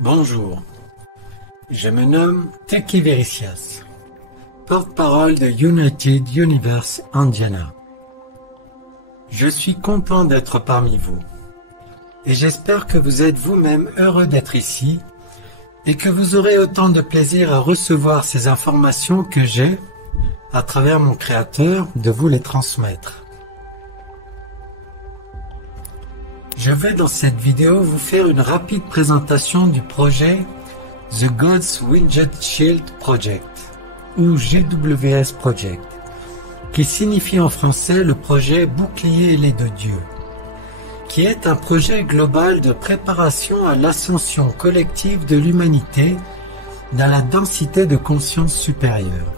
Bonjour, je me nomme Teki Vericias, porte-parole de United Universe Indiana. Je suis content d'être parmi vous et j'espère que vous êtes vous-même heureux d'être ici et que vous aurez autant de plaisir à recevoir ces informations que j'ai, à travers mon créateur, de vous les transmettre. Je vais dans cette vidéo vous faire une rapide présentation du projet The God's Winged Shield Project, ou GWS Project, qui signifie en français le projet Bouclier ailé de Dieu, qui est un projet global de préparation à l'ascension collective de l'humanité dans la densité de conscience supérieure.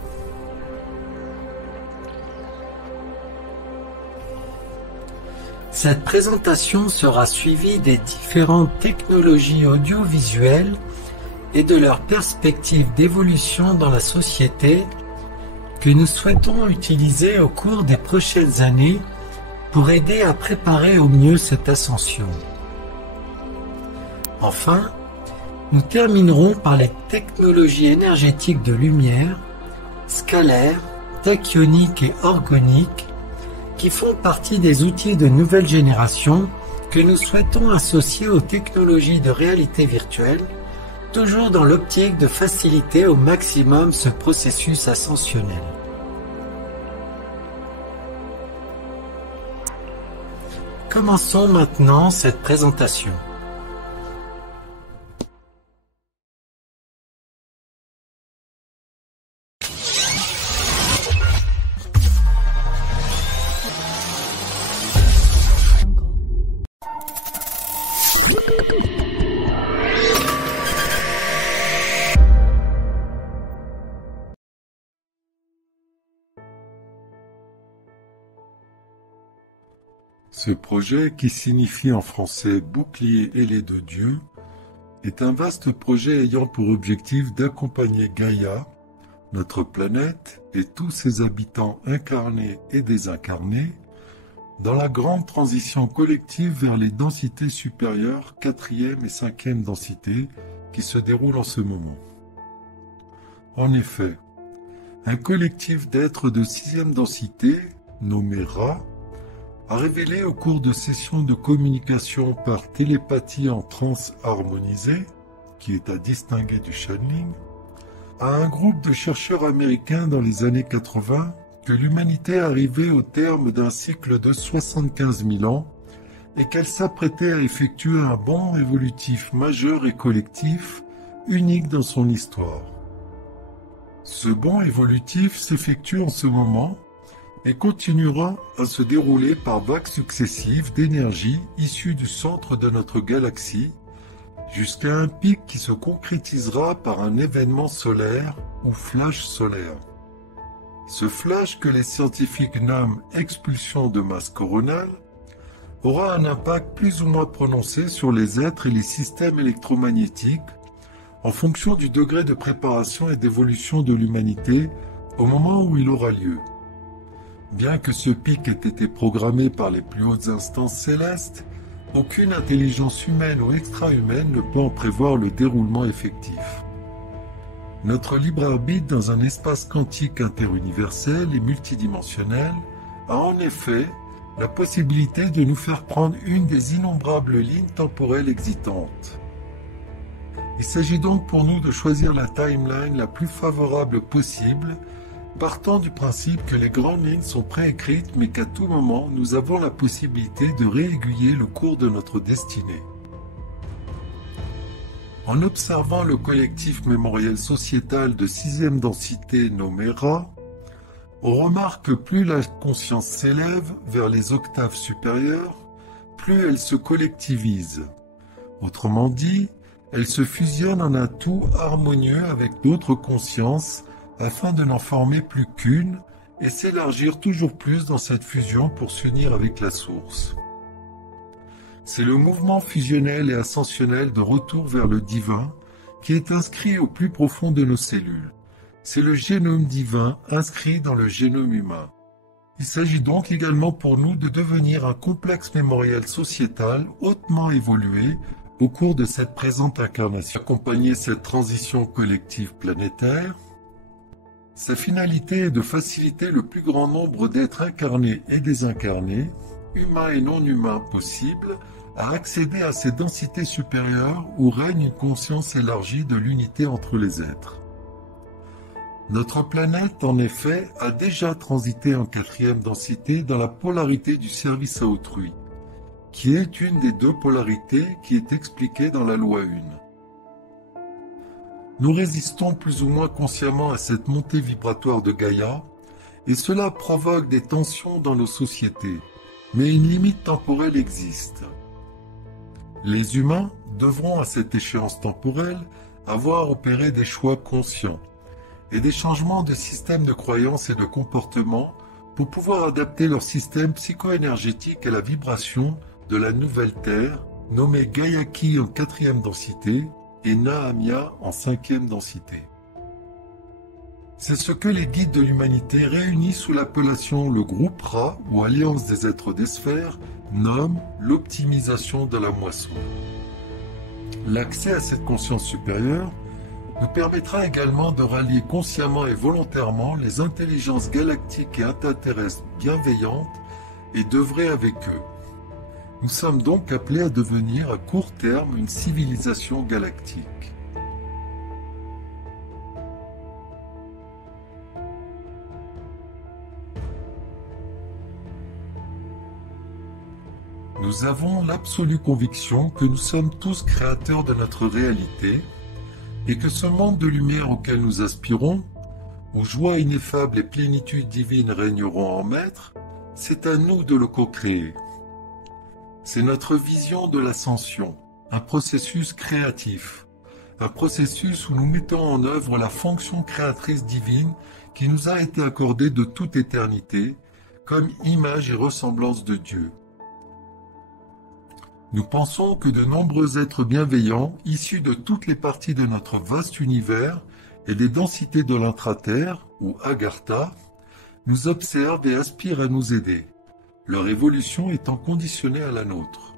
Cette présentation sera suivie des différentes technologies audiovisuelles et de leurs perspectives d'évolution dans la société que nous souhaitons utiliser au cours des prochaines années pour aider à préparer au mieux cette ascension. Enfin, nous terminerons par les technologies énergétiques de lumière, scalaires, tachyoniques et organiques qui font partie des outils de nouvelle génération que nous souhaitons associer aux technologies de réalité virtuelle, toujours dans l'optique de faciliter au maximum ce processus ascensionnel. Commençons maintenant cette présentation. Ce projet, qui signifie en français « Bouclier ailé de Dieu », est un vaste projet ayant pour objectif d'accompagner Gaïa, notre planète et tous ses habitants incarnés et désincarnés, dans la grande transition collective vers les densités supérieures, 4e et 5e densité, qui se déroule en ce moment. En effet, un collectif d'êtres de 6e densité, nommé Ra, a révélé au cours de sessions de communication par télépathie en transe harmonisée, qui est à distinguer du channeling, à un groupe de chercheurs américains dans les années 80 que l'humanité arrivait au terme d'un cycle de 75 000 ans et qu'elle s'apprêtait à effectuer un bond évolutif majeur et collectif, unique dans son histoire. Ce bond évolutif s'effectue en ce moment et continuera à se dérouler par vagues successives d'énergie issues du centre de notre galaxie, jusqu'à un pic qui se concrétisera par un événement solaire ou flash solaire. Ce flash, que les scientifiques nomment expulsion de masse coronale, aura un impact plus ou moins prononcé sur les êtres et les systèmes électromagnétiques en fonction du degré de préparation et d'évolution de l'humanité au moment où il aura lieu. Bien que ce pic ait été programmé par les plus hautes instances célestes, aucune intelligence humaine ou extra-humaine ne peut en prévoir le déroulement effectif. Notre libre arbitre dans un espace quantique interuniversel et multidimensionnel a en effet la possibilité de nous faire prendre une des innombrables lignes temporelles existantes. Il s'agit donc pour nous de choisir la timeline la plus favorable possible, partant du principe que les grandes lignes sont préécrites mais qu'à tout moment nous avons la possibilité de réaiguiller le cours de notre destinée. En observant le collectif mémoriel sociétal de 6e densité nommé Ra, on remarque que plus la conscience s'élève vers les octaves supérieures, plus elle se collectivise. Autrement dit, elle se fusionne en un tout harmonieux avec d'autres consciences afin de n'en former plus qu'une et s'élargir toujours plus dans cette fusion pour s'unir avec la source. C'est le mouvement fusionnel et ascensionnel de retour vers le divin qui est inscrit au plus profond de nos cellules. C'est le génome divin inscrit dans le génome humain. Il s'agit donc également pour nous de devenir un complexe mémoriel sociétal hautement évolué, au cours de cette présente incarnation. Accompagner cette transition collective planétaire, sa finalité est de faciliter le plus grand nombre d'êtres incarnés et désincarnés, humains et non humains possibles, à accéder à ces densités supérieures où règne une conscience élargie de l'unité entre les êtres. Notre planète, en effet, a déjà transité en 4e densité dans la polarité du service à autrui, qui est une des 2 polarités qui est expliquée dans la loi 1. Nous résistons plus ou moins consciemment à cette montée vibratoire de Gaïa, et cela provoque des tensions dans nos sociétés, mais une limite temporelle existe. Les humains devront à cette échéance temporelle avoir opéré des choix conscients et des changements de système de croyances et de comportement pour pouvoir adapter leur système psycho-énergétique à la vibration de la nouvelle Terre, nommée Gayaki en 4e densité et Nahamia en 5e densité. C'est ce que les guides de l'humanité réunis sous l'appellation le groupe Ra ou Alliance des êtres des sphères nomment l'optimisation de la moisson. L'accès à cette conscience supérieure nous permettra également de rallier consciemment et volontairement les intelligences galactiques et interterrestres bienveillantes et d'œuvrer avec eux. Nous sommes donc appelés à devenir à court terme une civilisation galactique. Nous avons l'absolue conviction que nous sommes tous créateurs de notre réalité et que ce monde de lumière auquel nous aspirons, où joie ineffable et plénitude divine régneront en maître, c'est à nous de le co-créer. C'est notre vision de l'ascension, un processus créatif, un processus où nous mettons en œuvre la fonction créatrice divine qui nous a été accordée de toute éternité, comme image et ressemblance de Dieu. Nous pensons que de nombreux êtres bienveillants, issus de toutes les parties de notre vaste univers et des densités de l'intraterre, ou Agartha, nous observent et aspirent à nous aider, leur évolution étant conditionnée à la nôtre.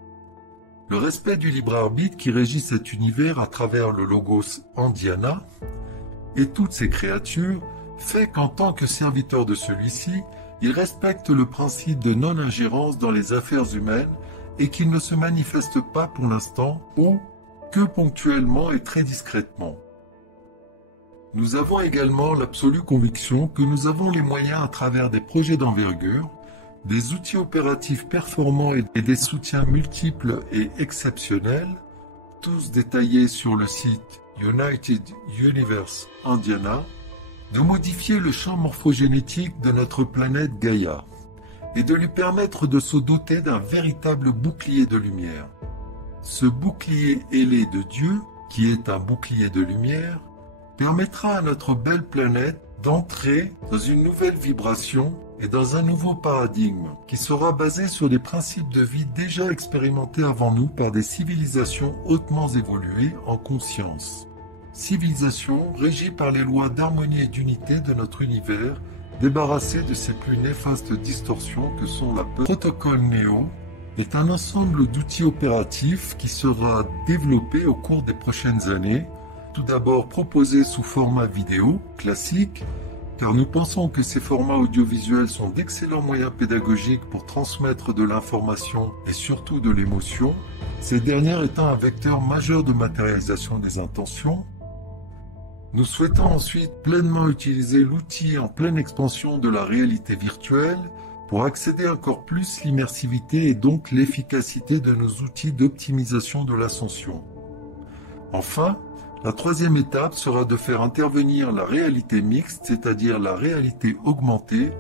Le respect du libre arbitre qui régit cet univers à travers le logos Andiana et toutes ses créatures fait qu'en tant que serviteur de celui-ci, il respecte le principe de non-ingérence dans les affaires humaines et qu'il ne se manifeste pas pour l'instant ou que ponctuellement et très discrètement. Nous avons également l'absolue conviction que nous avons les moyens à travers des projets d'envergure, des outils opératifs performants et des soutiens multiples et exceptionnels, tous détaillés sur le site United Universe Indiana, de modifier le champ morphogénétique de notre planète Gaïa et de lui permettre de se doter d'un véritable bouclier de lumière. Ce bouclier ailé de Dieu, qui est un bouclier de lumière, permettra à notre belle planète d'entrer dans une nouvelle vibration et dans un nouveau paradigme qui sera basé sur des principes de vie déjà expérimentés avant nous par des civilisations hautement évoluées en conscience. Civilisations régies par les lois d'harmonie et d'unité de notre univers, débarrassées de ces plus néfastes distorsions que sont la peur. Le protocole Néo est un ensemble d'outils opératifs qui sera développé au cours des prochaines années, tout d'abord proposé sous format vidéo classique, car nous pensons que ces formats audiovisuels sont d'excellents moyens pédagogiques pour transmettre de l'information et surtout de l'émotion, ces dernières étant un vecteur majeur de matérialisation des intentions. Nous souhaitons ensuite pleinement utiliser l'outil en pleine expansion de la réalité virtuelle pour accéder encore plus l'immersivité et donc l'efficacité de nos outils d'optimisation de l'ascension. Enfin, la troisième étape sera de faire intervenir la réalité mixte, c'est-à-dire la réalité augmentée,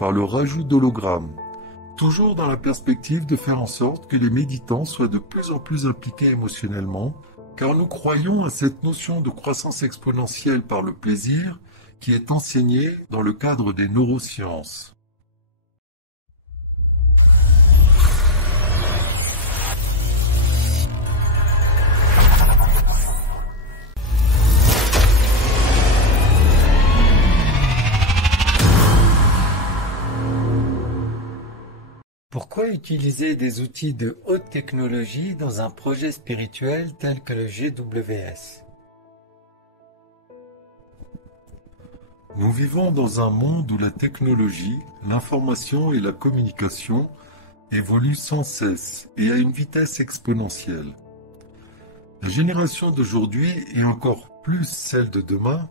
par le rajout d'hologrammes, toujours dans la perspective de faire en sorte que les méditants soient de plus en plus impliqués émotionnellement, car nous croyons à cette notion de croissance exponentielle par le plaisir qui est enseignée dans le cadre des neurosciences. Pourquoi pourquoi utiliser des outils de haute technologie dans un projet spirituel tel que le GWS? Nous vivons dans un monde où la technologie, l'information et la communication évoluent sans cesse et à une vitesse exponentielle. La génération d'aujourd'hui et encore plus celle de demain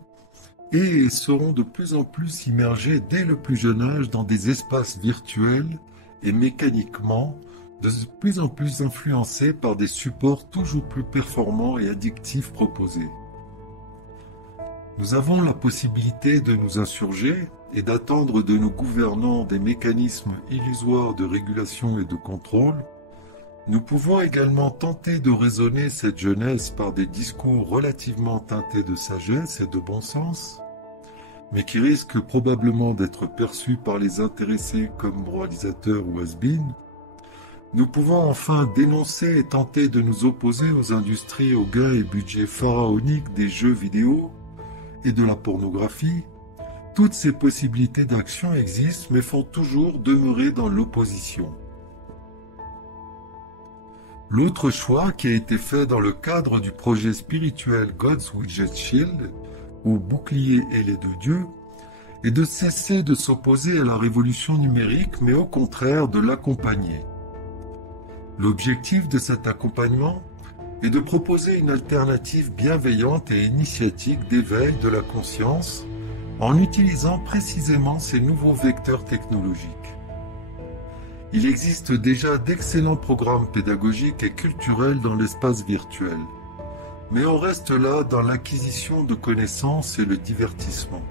seront de plus en plus immergées dès le plus jeune âge dans des espaces virtuels et mécaniquement de plus en plus influencés par des supports toujours plus performants et addictifs proposés. Nous avons la possibilité de nous insurger et d'attendre de nos gouvernants des mécanismes illusoires de régulation et de contrôle. Nous pouvons également tenter de raisonner cette jeunesse par des discours relativement teintés de sagesse et de bon sens, mais qui risquent probablement d'être perçus par les intéressés comme moralisateurs ou has-been. Nous pouvons enfin dénoncer et tenter de nous opposer aux industries aux gains et budgets pharaoniques des jeux vidéo et de la pornographie. Toutes ces possibilités d'action existent mais font toujours demeurer dans l'opposition. L'autre choix qui a été fait dans le cadre du projet spirituel God's Widget Shield, ou bouclier ailé de Dieu, est de cesser de s'opposer à la révolution numérique mais au contraire de l'accompagner. L'objectif de cet accompagnement est de proposer une alternative bienveillante et initiatique d'éveil de la conscience en utilisant précisément ces nouveaux vecteurs technologiques. Il existe déjà d'excellents programmes pédagogiques et culturels dans l'espace virtuel, mais on reste là dans l'acquisition de connaissances et le divertissement.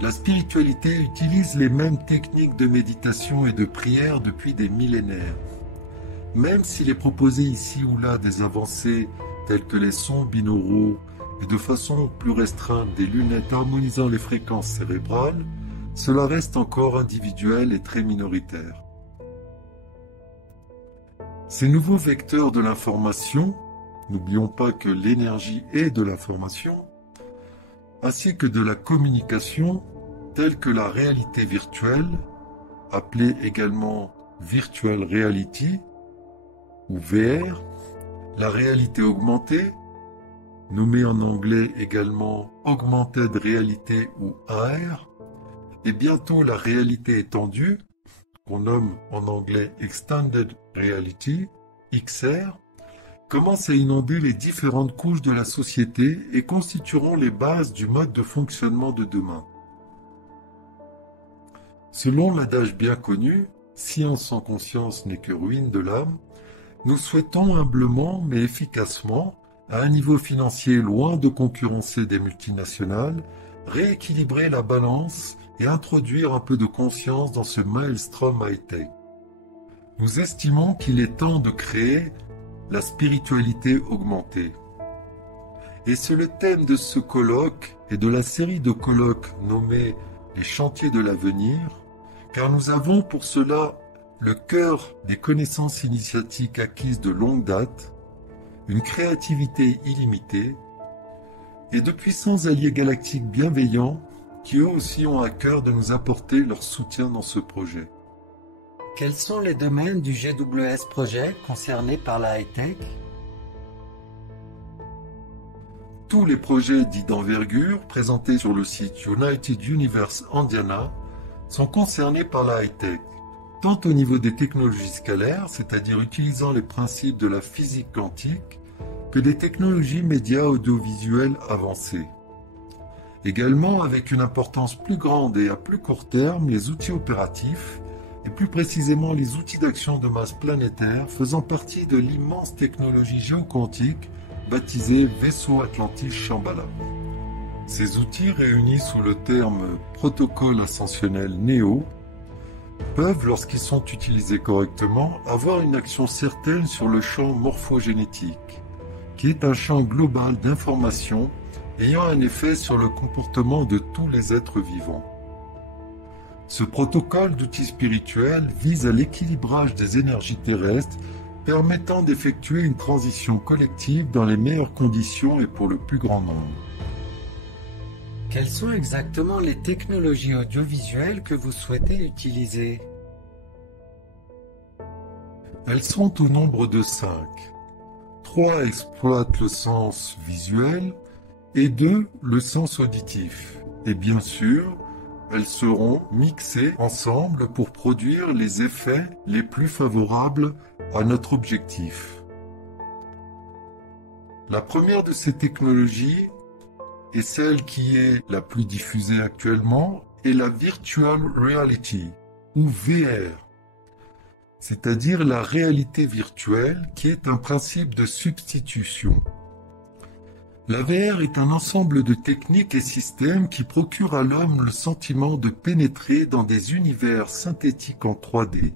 La spiritualité utilise les mêmes techniques de méditation et de prière depuis des millénaires. Même s'il est proposé ici ou là des avancées telles que les sons binauraux et de façon plus restreinte des lunettes harmonisant les fréquences cérébrales, cela reste encore individuel et très minoritaire. Ces nouveaux vecteurs de l'information, n'oublions pas que l'énergie est de l'information, ainsi que de la communication, telle que la réalité virtuelle, appelée également Virtual Reality ou VR, la réalité augmentée, nommée en anglais également Augmented Reality ou AR, et bientôt la réalité étendue, qu'on nomme en anglais Extended Reality, XR, commencent à inonder les différentes couches de la société et constitueront les bases du mode de fonctionnement de demain. Selon l'adage bien connu, « Science sans conscience n'est que ruine de l'âme », nous souhaitons humblement mais efficacement, à un niveau financier loin de concurrencer des multinationales, rééquilibrer la balance et introduire un peu de conscience dans ce maelstrom high-tech. Nous estimons qu'il est temps de créer la spiritualité augmentée. Et c'est le thème de ce colloque et de la série de colloques nommés les chantiers de l'avenir, car nous avons pour cela le cœur des connaissances initiatiques acquises de longue date, une créativité illimitée et de puissants alliés galactiques bienveillants qui eux aussi ont à cœur de nous apporter leur soutien dans ce projet. Quels sont les domaines du GWS Project concernés par la high-tech? Tous les projets dits d'envergure présentés sur le site United Universe Indiana sont concernés par la high-tech, tant au niveau des technologies scalaires, c'est-à-dire utilisant les principes de la physique quantique, que des technologies médias audiovisuelles avancées. Également, avec une importance plus grande et à plus court terme, les outils opératifs, et plus précisément les outils d'action de masse planétaire faisant partie de l'immense technologie géoquantique baptisée Vaisseau Atlantis Shambhala. Ces outils, réunis sous le terme protocole ascensionnel NEO, peuvent, lorsqu'ils sont utilisés correctement, avoir une action certaine sur le champ morphogénétique, qui est un champ global d'information ayant un effet sur le comportement de tous les êtres vivants. Ce protocole d'outils spirituels vise à l'équilibrage des énergies terrestres permettant d'effectuer une transition collective dans les meilleures conditions et pour le plus grand nombre. Quelles sont exactement les technologies audiovisuelles que vous souhaitez utiliser? Elles sont au nombre de 5. 3 exploitent le sens visuel et 2 le sens auditif. Et bien sûr, elles seront mixées ensemble pour produire les effets les plus favorables à notre objectif. La première de ces technologies, et celle qui est la plus diffusée actuellement, est la Virtual Reality, ou VR, c'est-à-dire la réalité virtuelle qui est un principe de substitution. La VR est un ensemble de techniques et systèmes qui procurent à l'homme le sentiment de pénétrer dans des univers synthétiques en 3D.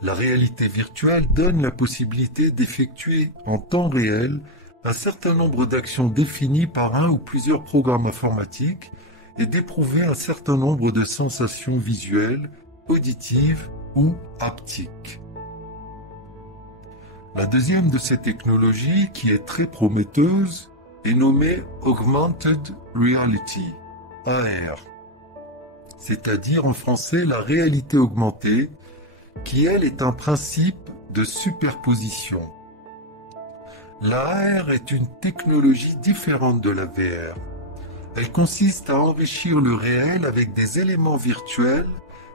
La réalité virtuelle donne la possibilité d'effectuer en temps réel un certain nombre d'actions définies par un ou plusieurs programmes informatiques et d'éprouver un certain nombre de sensations visuelles, auditives ou haptiques. La deuxième de ces technologies, qui est très prometteuse, est nommée Augmented Reality, AR, c'est-à-dire en français la réalité augmentée, qui elle est un principe de superposition. La AR est une technologie différente de la VR. Elle consiste à enrichir le réel avec des éléments virtuels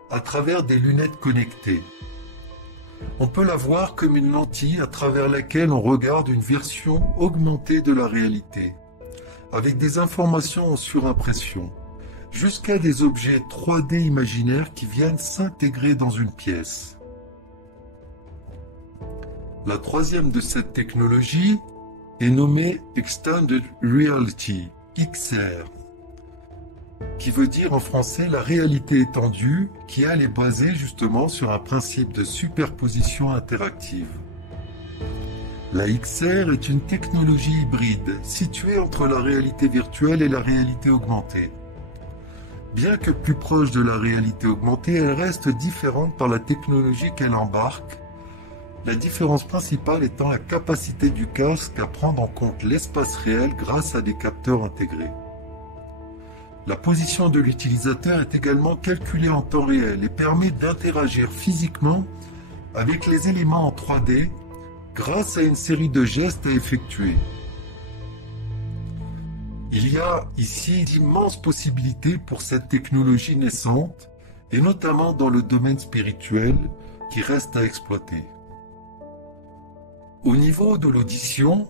à travers des lunettes connectées. On peut la voir comme une lentille à travers laquelle on regarde une version augmentée de la réalité, avec des informations en surimpression, jusqu'à des objets 3D imaginaires qui viennent s'intégrer dans une pièce. La troisième de cette technologie est nommée Extended Reality, XR, qui veut dire en français la réalité étendue, qui elle est basée justement sur un principe de superposition interactive. La XR est une technologie hybride située entre la réalité virtuelle et la réalité augmentée. Bien que plus proche de la réalité augmentée, elle reste différente par la technologie qu'elle embarque, la différence principale étant la capacité du casque à prendre en compte l'espace réel grâce à des capteurs intégrés. La position de l'utilisateur est également calculée en temps réel et permet d'interagir physiquement avec les éléments en 3D grâce à une série de gestes à effectuer. Il y a ici d'immenses possibilités pour cette technologie naissante, et notamment dans le domaine spirituel qui reste à exploiter. Au niveau de l'audition,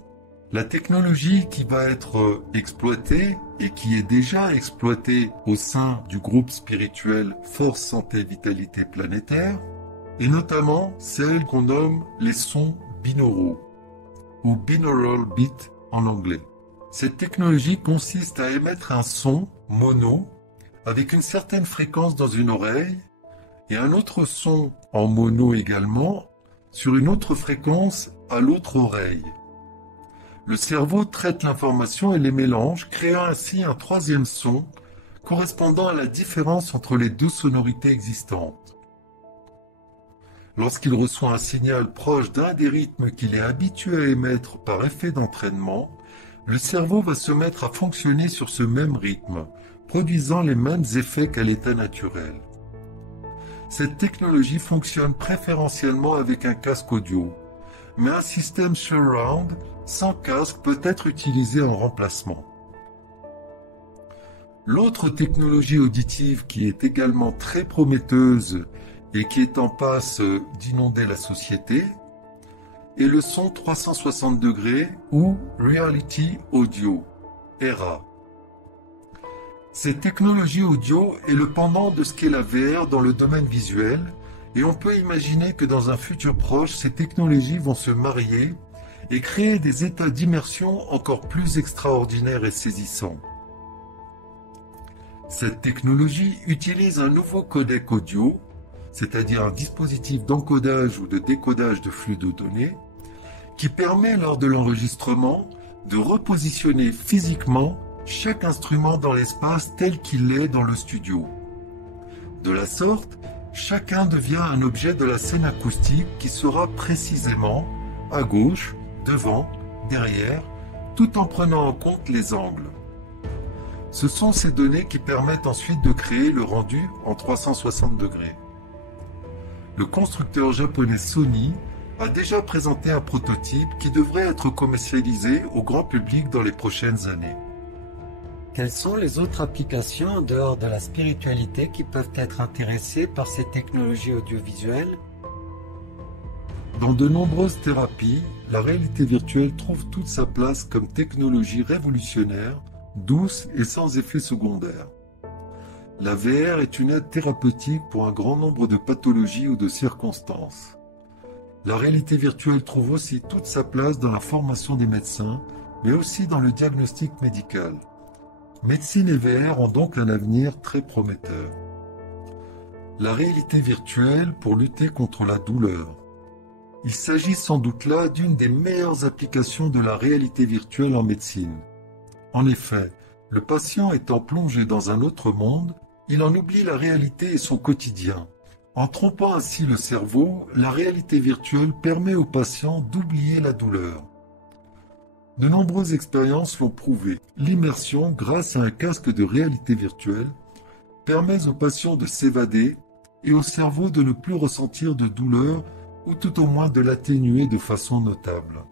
la technologie qui va être exploitée et qui est déjà exploitée au sein du groupe spirituel Force Santé Vitalité Planétaire est notamment celle qu'on nomme les sons binauraux ou binaural beat en anglais. Cette technologie consiste à émettre un son mono avec une certaine fréquence dans une oreille et un autre son en mono également sur une autre fréquence à l'autre oreille. Le cerveau traite l'information et les mélange, créant ainsi un troisième son correspondant à la différence entre les deux sonorités existantes. Lorsqu'il reçoit un signal proche d'un des rythmes qu'il est habitué à émettre par effet d'entraînement, le cerveau va se mettre à fonctionner sur ce même rythme, produisant les mêmes effets qu'à l'état naturel. Cette technologie fonctionne préférentiellement avec un casque audio, mais un système surround sans casque peut être utilisé en remplacement. L'autre technologie auditive qui est également très prometteuse et qui est en passe d'inonder la société est le son 360 degrés ou Reality Audio, ERA. Cette technologie audio est le pendant de ce qu'est la VR dans le domaine visuel, et on peut imaginer que dans un futur proche, ces technologies vont se marier et créer des états d'immersion encore plus extraordinaires et saisissants. Cette technologie utilise un nouveau codec audio, c'est-à-dire un dispositif d'encodage ou de décodage de flux de données, qui permet lors de l'enregistrement de repositionner physiquement chaque instrument dans l'espace tel qu'il est dans le studio. De la sorte, chacun devient un objet de la scène acoustique qui sera précisément à gauche, devant, derrière, tout en prenant en compte les angles. Ce sont ces données qui permettent ensuite de créer le rendu en 360 degrés. Le constructeur japonais Sony a déjà présenté un prototype qui devrait être commercialisé au grand public dans les prochaines années. Quelles sont les autres applications en dehors de la spiritualité qui peuvent être intéressées par ces technologies audiovisuelles? Dans de nombreuses thérapies, la réalité virtuelle trouve toute sa place comme technologie révolutionnaire, douce et sans effet secondaire. La VR est une aide thérapeutique pour un grand nombre de pathologies ou de circonstances. La réalité virtuelle trouve aussi toute sa place dans la formation des médecins, mais aussi dans le diagnostic médical. Médecine et VR ont donc un avenir très prometteur. La réalité virtuelle pour lutter contre la douleur. Il s'agit sans doute là d'une des meilleures applications de la réalité virtuelle en médecine. En effet, le patient étant plongé dans un autre monde, il en oublie la réalité et son quotidien. En trompant ainsi le cerveau, la réalité virtuelle permet au patient d'oublier la douleur. De nombreuses expériences l'ont prouvé. L'immersion, grâce à un casque de réalité virtuelle, permet au patient de s'évader et au cerveau de ne plus ressentir de douleur ou tout au moins de l'atténuer de façon notable.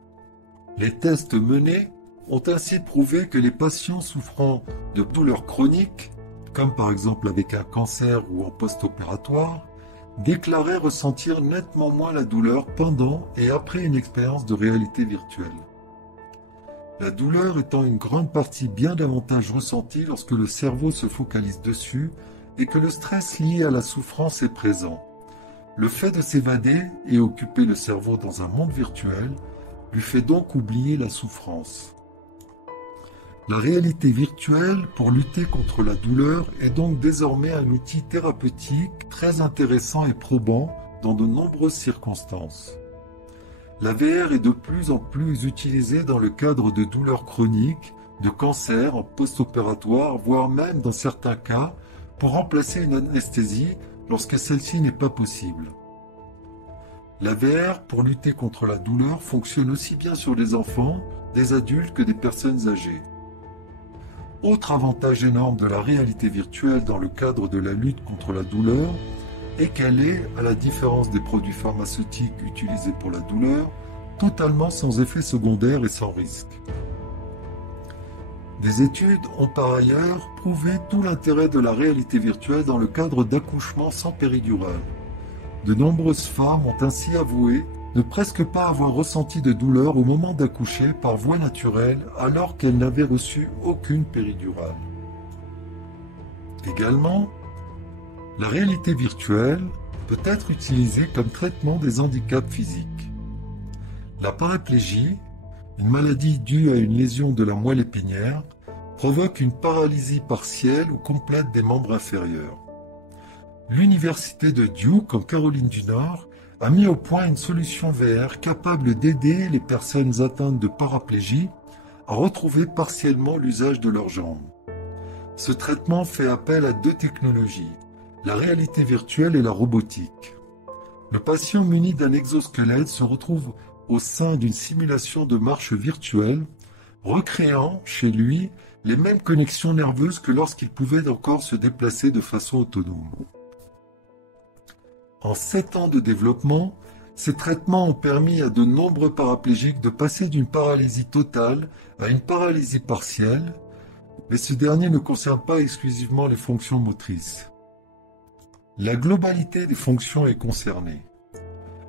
Les tests menés ont ainsi prouvé que les patients souffrant de douleurs chroniques, comme par exemple avec un cancer ou en post-opératoire, déclaraient ressentir nettement moins la douleur pendant et après une expérience de réalité virtuelle. La douleur étant une grande partie bien davantage ressentie lorsque le cerveau se focalise dessus et que le stress lié à la souffrance est présent. Le fait de s'évader et occuper le cerveau dans un monde virtuel lui fait donc oublier la souffrance. La réalité virtuelle pour lutter contre la douleur est donc désormais un outil thérapeutique très intéressant et probant dans de nombreuses circonstances. La VR est de plus en plus utilisée dans le cadre de douleurs chroniques, de cancers en post-opératoire, voire même dans certains cas pour remplacer une anesthésie lorsque celle-ci n'est pas possible. La VR pour lutter contre la douleur fonctionne aussi bien sur les enfants, des adultes que des personnes âgées. Autre avantage énorme de la réalité virtuelle dans le cadre de la lutte contre la douleur est qu'elle est, à la différence des produits pharmaceutiques utilisés pour la douleur, totalement sans effet secondaire et sans risque. Des études ont par ailleurs prouvé tout l'intérêt de la réalité virtuelle dans le cadre d'accouchements sans péridurale. De nombreuses femmes ont ainsi avoué ne presque pas avoir ressenti de douleur au moment d'accoucher par voie naturelle alors qu'elles n'avaient reçu aucune péridurale. Également, la réalité virtuelle peut être utilisée comme traitement des handicaps physiques. La paraplégie, une maladie due à une lésion de la moelle épinière, provoque une paralysie partielle ou complète des membres inférieurs. L'université de Duke, en Caroline du Nord, a mis au point une solution VR capable d'aider les personnes atteintes de paraplégie à retrouver partiellement l'usage de leurs jambes. Ce traitement fait appel à deux technologies, la réalité virtuelle et la robotique. Le patient muni d'un exosquelette se retrouve au sein d'une simulation de marche virtuelle, recréant chez lui les mêmes connexions nerveuses que lorsqu'il pouvait encore se déplacer de façon autonome. En 7 ans de développement, ces traitements ont permis à de nombreux paraplégiques de passer d'une paralysie totale à une paralysie partielle, mais ce dernier ne concerne pas exclusivement les fonctions motrices. La globalité des fonctions est concernée.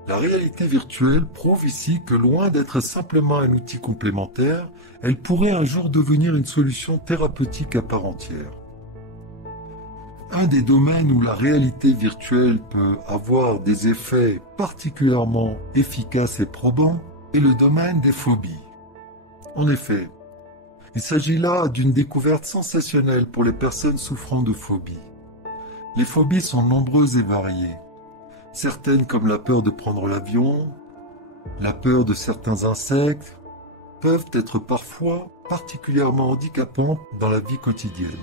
La réalité virtuelle prouve ici que loin d'être simplement un outil complémentaire, elle pourrait un jour devenir une solution thérapeutique à part entière. Un des domaines où la réalité virtuelle peut avoir des effets particulièrement efficaces et probants est le domaine des phobies. En effet, il s'agit là d'une découverte sensationnelle pour les personnes souffrant de phobies. Les phobies sont nombreuses et variées. Certaines comme la peur de prendre l'avion, la peur de certains insectes, peuvent être parfois particulièrement handicapantes dans la vie quotidienne.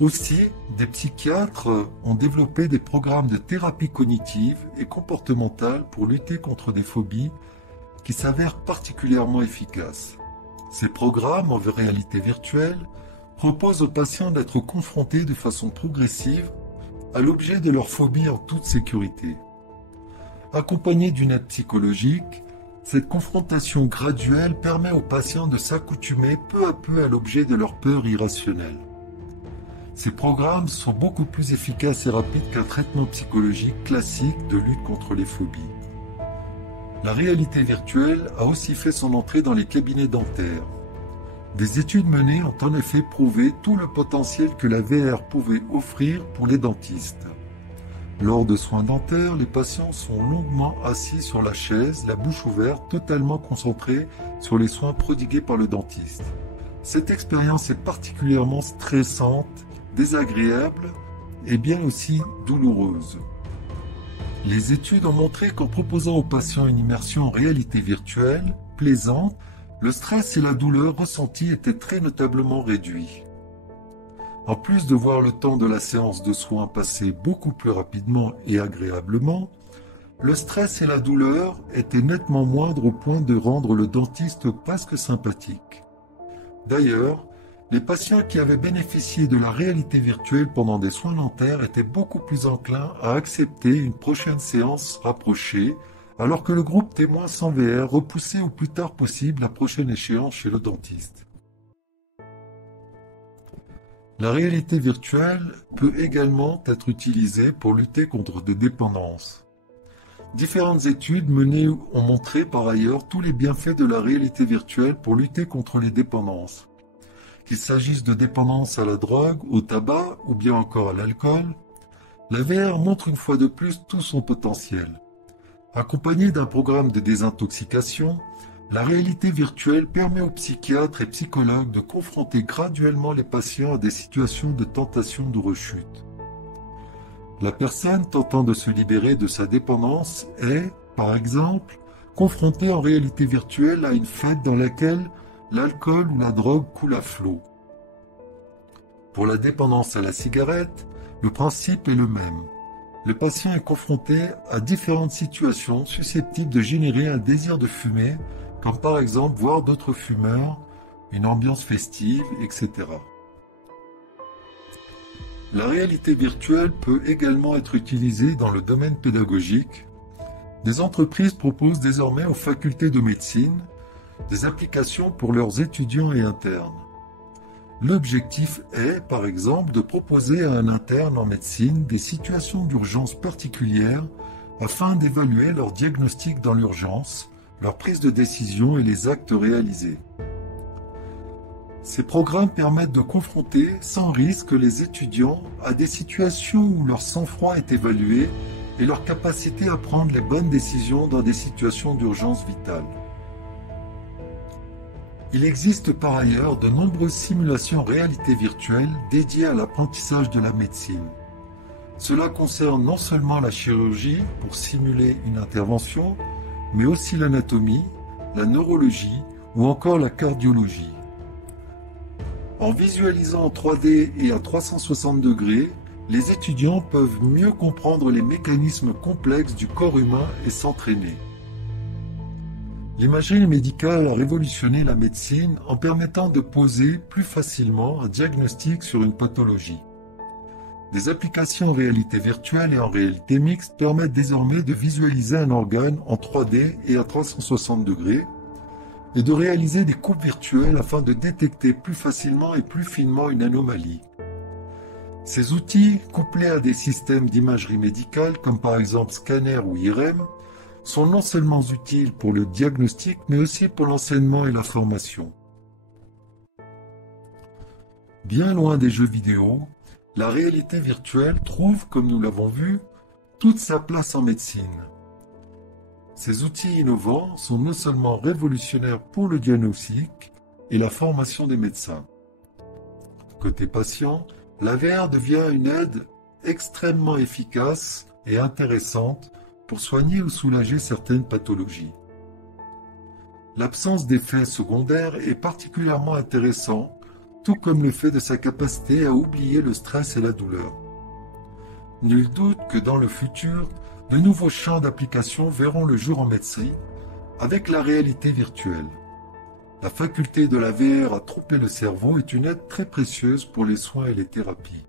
Aussi, des psychiatres ont développé des programmes de thérapie cognitive et comportementale pour lutter contre des phobies qui s'avèrent particulièrement efficaces. Ces programmes en réalité virtuelle proposent aux patients d'être confrontés de façon progressive à l'objet de leur phobie en toute sécurité. Accompagnée d'une aide psychologique, cette confrontation graduelle permet aux patients de s'accoutumer peu à peu à l'objet de leur peur irrationnelle. Ces programmes sont beaucoup plus efficaces et rapides qu'un traitement psychologique classique de lutte contre les phobies. La réalité virtuelle a aussi fait son entrée dans les cabinets dentaires. Des études menées ont en effet prouvé tout le potentiel que la VR pouvait offrir pour les dentistes. Lors de soins dentaires, les patients sont longuement assis sur la chaise, la bouche ouverte, totalement concentrés sur les soins prodigués par le dentiste. Cette expérience est particulièrement stressante, désagréable et bien aussi douloureuse. Les études ont montré qu'en proposant aux patients une immersion en réalité virtuelle, plaisante, le stress et la douleur ressentis étaient très notablement réduits. En plus de voir le temps de la séance de soins passer beaucoup plus rapidement et agréablement, le stress et la douleur étaient nettement moindres au point de rendre le dentiste presque sympathique. D'ailleurs, les patients qui avaient bénéficié de la réalité virtuelle pendant des soins dentaires étaient beaucoup plus enclins à accepter une prochaine séance rapprochée, alors que le groupe témoin sans VR repoussait au plus tard possible la prochaine échéance chez le dentiste. La réalité virtuelle peut également être utilisée pour lutter contre des dépendances. Différentes études menées ont montré par ailleurs tous les bienfaits de la réalité virtuelle pour lutter contre les dépendances. Qu'il s'agisse de dépendance à la drogue, au tabac ou bien encore à l'alcool, la VR montre une fois de plus tout son potentiel. Accompagnée d'un programme de désintoxication, la réalité virtuelle permet aux psychiatres et psychologues de confronter graduellement les patients à des situations de tentation ou de rechute. La personne tentant de se libérer de sa dépendance est, par exemple, confrontée en réalité virtuelle à une fête dans laquelle l'alcool ou la drogue coule à flot. Pour la dépendance à la cigarette, le principe est le même. Le patient est confronté à différentes situations susceptibles de générer un désir de fumer, comme par exemple voir d'autres fumeurs, une ambiance festive, etc. La réalité virtuelle peut également être utilisée dans le domaine pédagogique. Des entreprises proposent désormais aux facultés de médecine des applications pour leurs étudiants et internes. L'objectif est, par exemple, de proposer à un interne en médecine des situations d'urgence particulières afin d'évaluer leur diagnostic dans l'urgence, leur prise de décision et les actes réalisés. Ces programmes permettent de confronter sans risque les étudiants à des situations où leur sang-froid est évalué et leur capacité à prendre les bonnes décisions dans des situations d'urgence vitale. Il existe par ailleurs de nombreuses simulations réalité virtuelle dédiées à l'apprentissage de la médecine. Cela concerne non seulement la chirurgie pour simuler une intervention, mais aussi l'anatomie, la neurologie ou encore la cardiologie. En visualisant en 3D et à 360 degrés, les étudiants peuvent mieux comprendre les mécanismes complexes du corps humain et s'entraîner. L'imagerie médicale a révolutionné la médecine en permettant de poser plus facilement un diagnostic sur une pathologie. Des applications en réalité virtuelle et en réalité mixte permettent désormais de visualiser un organe en 3D et à 360 degrés et de réaliser des coupes virtuelles afin de détecter plus facilement et plus finement une anomalie. Ces outils, couplés à des systèmes d'imagerie médicale comme par exemple scanner ou IRM, sont non seulement utiles pour le diagnostic, mais aussi pour l'enseignement et la formation. Bien loin des jeux vidéo, la réalité virtuelle trouve, comme nous l'avons vu, toute sa place en médecine. Ces outils innovants sont non seulement révolutionnaires pour le diagnostic et la formation des médecins. Côté patient, la VR devient une aide extrêmement efficace et intéressante pour soigner ou soulager certaines pathologies. L'absence d'effets secondaires est particulièrement intéressant, tout comme le fait de sa capacité à oublier le stress et la douleur. Nul doute que dans le futur, de nouveaux champs d'application verront le jour en médecine avec la réalité virtuelle. La faculté de la VR à tromper le cerveau est une aide très précieuse pour les soins et les thérapies.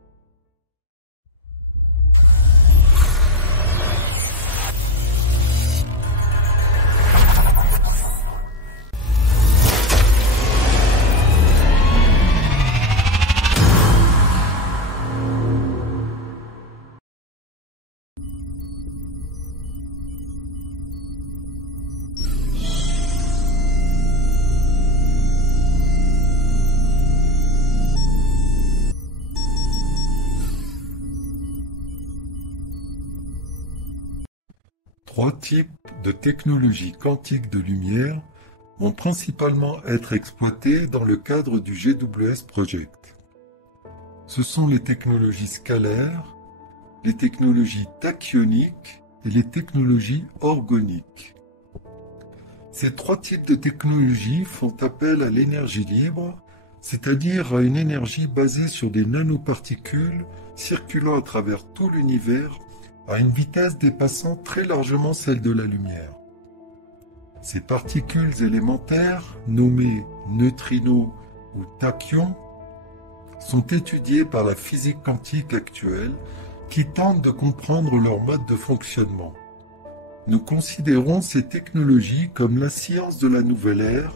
3 types de technologies quantiques de lumière vont principalement être exploités dans le cadre du GWS Project. Ce sont les technologies scalaires, les technologies tachyoniques et les technologies orgoniques. Ces 3 types de technologies font appel à l'énergie libre, c'est-à-dire à une énergie basée sur des nanoparticules circulant à travers tout l'univers à une vitesse dépassant très largement celle de la lumière. Ces particules élémentaires, nommées neutrinos ou tachyons, sont étudiées par la physique quantique actuelle qui tente de comprendre leur mode de fonctionnement. Nous considérons ces technologies comme la science de la nouvelle ère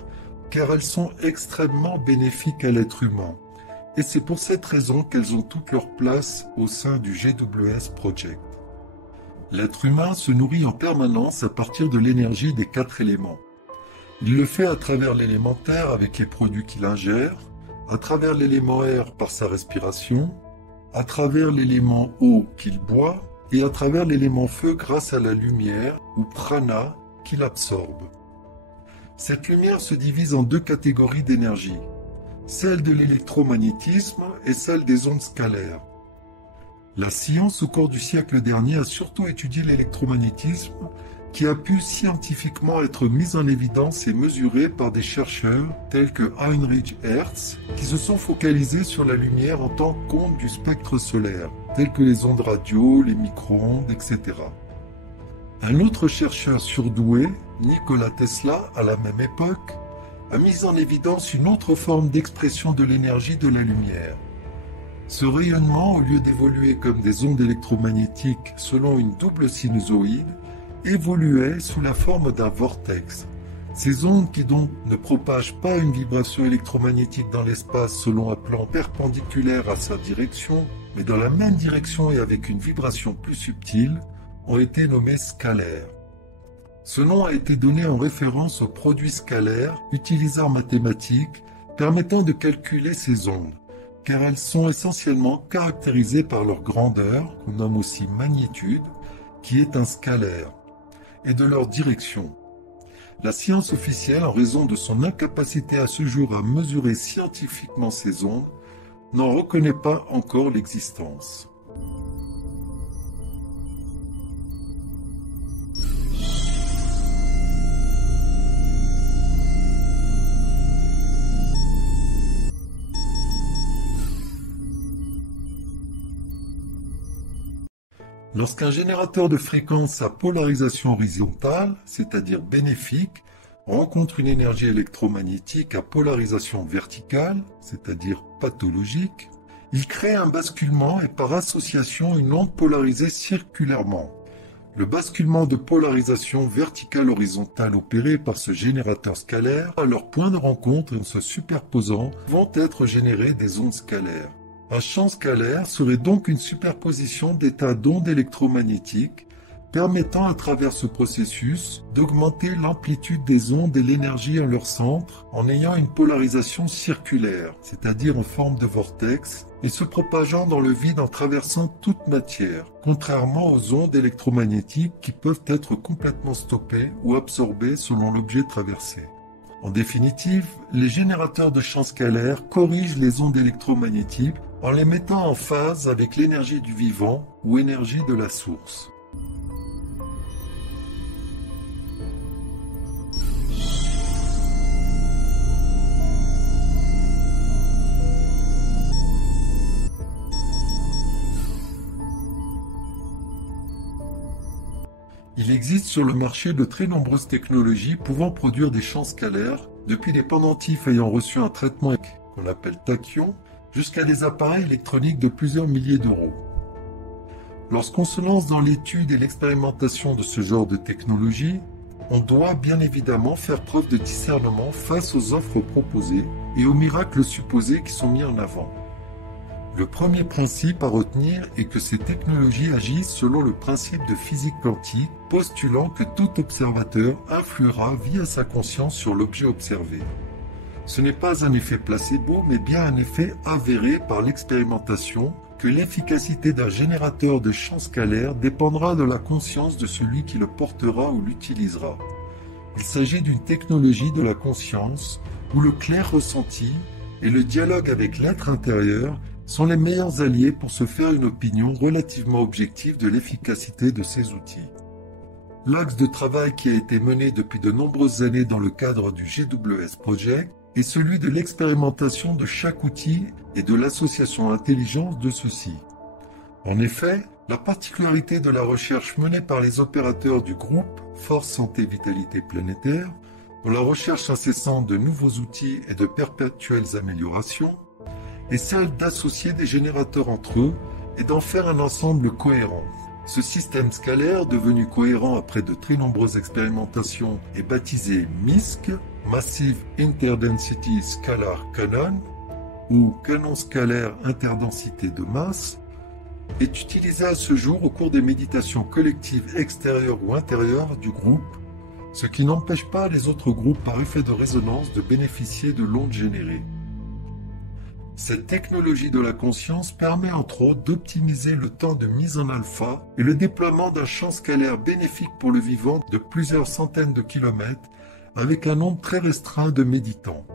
car elles sont extrêmement bénéfiques à l'être humain. Et c'est pour cette raison qu'elles ont toute leur place au sein du GWS Project. L'être humain se nourrit en permanence à partir de l'énergie des 4 éléments. Il le fait à travers l'élémentaire avec les produits qu'il ingère, à travers l'élément air par sa respiration, à travers l'élément eau qu'il boit et à travers l'élément feu grâce à la lumière ou prana qu'il absorbe. Cette lumière se divise en 2 catégories d'énergie, celle de l'électromagnétisme et celle des ondes scalaires. La science au cours du siècle dernier a surtout étudié l'électromagnétisme qui a pu scientifiquement être mis en évidence et mesuré par des chercheurs tels que Heinrich Hertz qui se sont focalisés sur la lumière en tant qu'onde du spectre solaire, telles que les ondes radio, les micro-ondes, etc. Un autre chercheur surdoué, Nikola Tesla, à la même époque, a mis en évidence une autre forme d'expression de l'énergie de la lumière. Ce rayonnement, au lieu d'évoluer comme des ondes électromagnétiques selon une double sinusoïde, évoluait sous la forme d'un vortex. Ces ondes qui donc ne propagent pas une vibration électromagnétique dans l'espace selon un plan perpendiculaire à sa direction, mais dans la même direction et avec une vibration plus subtile, ont été nommées scalaires. Ce nom a été donné en référence aux produits scalaires utilisés en mathématiques permettant de calculer ces ondes, car elles sont essentiellement caractérisées par leur grandeur, qu'on nomme aussi magnitude, qui est un scalaire, et de leur direction. La science officielle, en raison de son incapacité à ce jour à mesurer scientifiquement ces ondes, n'en reconnaît pas encore l'existence. Lorsqu'un générateur de fréquences à polarisation horizontale, c'est-à-dire bénéfique, rencontre une énergie électromagnétique à polarisation verticale, c'est-à-dire pathologique, il crée un basculement et par association une onde polarisée circulairement. Le basculement de polarisation verticale-horizontale opéré par ce générateur scalaire, à leur point de rencontre en se superposant, vont être générés des ondes scalaires. Un champ scalaire serait donc une superposition d'états d'ondes électromagnétiques permettant à travers ce processus d'augmenter l'amplitude des ondes et l'énergie en leur centre en ayant une polarisation circulaire, c'est-à-dire en forme de vortex, et se propageant dans le vide en traversant toute matière, contrairement aux ondes électromagnétiques qui peuvent être complètement stoppées ou absorbées selon l'objet traversé. En définitive, les générateurs de champs scalaires corrigent les ondes électromagnétiques en les mettant en phase avec l'énergie du vivant ou énergie de la source. Il existe sur le marché de très nombreuses technologies pouvant produire des champs scalaires, depuis des pendentifs ayant reçu un traitement qu'on appelle tachyon, jusqu'à des appareils électroniques de plusieurs milliers d'euros. Lorsqu'on se lance dans l'étude et l'expérimentation de ce genre de technologie, on doit bien évidemment faire preuve de discernement face aux offres proposées et aux miracles supposés qui sont mis en avant. Le premier principe à retenir est que ces technologies agissent selon le principe de physique quantique, postulant que tout observateur influera via sa conscience sur l'objet observé. Ce n'est pas un effet placebo, mais bien un effet avéré par l'expérimentation que l'efficacité d'un générateur de champs scalaires dépendra de la conscience de celui qui le portera ou l'utilisera. Il s'agit d'une technologie de la conscience où le clair ressenti et le dialogue avec l'être intérieur sont les meilleurs alliés pour se faire une opinion relativement objective de l'efficacité de ces outils. L'axe de travail qui a été mené depuis de nombreuses années dans le cadre du GWS Project est celui de l'expérimentation de chaque outil et de l'association intelligence de ceux-ci. En effet, la particularité de la recherche menée par les opérateurs du groupe Force Santé Vitalité Planétaire, dans la recherche incessante de nouveaux outils et de perpétuelles améliorations, est celle d'associer des générateurs entre eux et d'en faire un ensemble cohérent. Ce système scalaire, devenu cohérent après de très nombreuses expérimentations, est baptisé MISC, Massive Interdensity Scalar Cannon, ou canon scalaire interdensité de masse, est utilisé à ce jour au cours des méditations collectives extérieures ou intérieures du groupe, ce qui n'empêche pas les autres groupes par effet de résonance de bénéficier de l'onde générée. Cette technologie de la conscience permet entre autres d'optimiser le temps de mise en alpha et le déploiement d'un champ scalaire bénéfique pour le vivant de plusieurs centaines de kilomètres avec un nombre très restreint de méditants.